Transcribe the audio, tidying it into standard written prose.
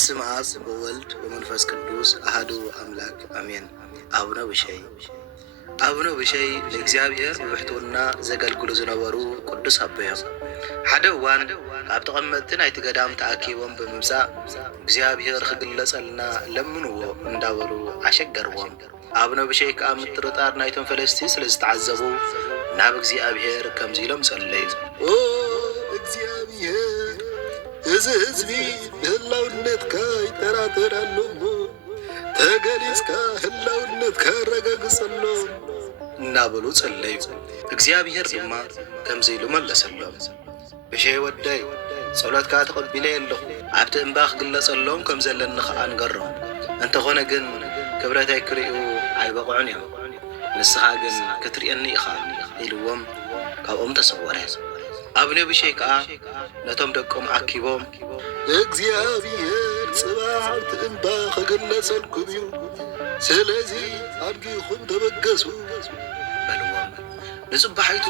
በስመ አብ ወወልድ ወመንፈስ ቅዱስ አሐዱ አምላክ አሜን። አቡነ ብሸይ ለእግዚአብሔር ብሕትውና ዘገልግሉ ዝነበሩ ቅዱስ አቦዮም ሓደ እዋን ኣብ ተቐመጥቲ ናይቲ ገዳም ተኣኪቦም ብምምጻእ እግዚአብሔር ክግለጸልና ለምንዎ እንዳበሉ አሸገርዎም። አቡነ ብሸይ ከዓ ምጥርጣር ናይቶም ፈለስቲ ስለ ዝተዓዘቡ ናብ እግዚአብሔር ከምዚ ኢሎም ጸለዩ። ኦ እግዚአብሔር እዚ ህዝቢ ህላውነትካ ይጠራጠራሉ እሞ ተገሊጽካ ህላውነትካ ረጋግጸሎም እናበሉ ጸለዩ። እግዚአብሔር ድማ ከምዚ ኢሉ መለሰሎም። ብሸይ ወደይ ጸሎትካ ተቐቢለ ኣለኹ ኣብቲ እምባ ክግለጸሎም ከም ዘለኒ ኸዓ ንገሮም። እንተኾነ ግን ክብረተይ ክርእዩ ኣይበቕዑን እዮም፣ ንስኻ ግን ክትርእየኒ ኢኻ ኢልዎም ካብኦም ተሰወረ። አቡነ ብሸይ ከዓ ነቶም ደቆም አኪቦም እግዚአብሔር ጽባሕቲ እምባ ክግለጸልኩም እዩ፣ ስለዚ ኣድጊኹም ተበገሱ በልዎም። ንጽባሒቱ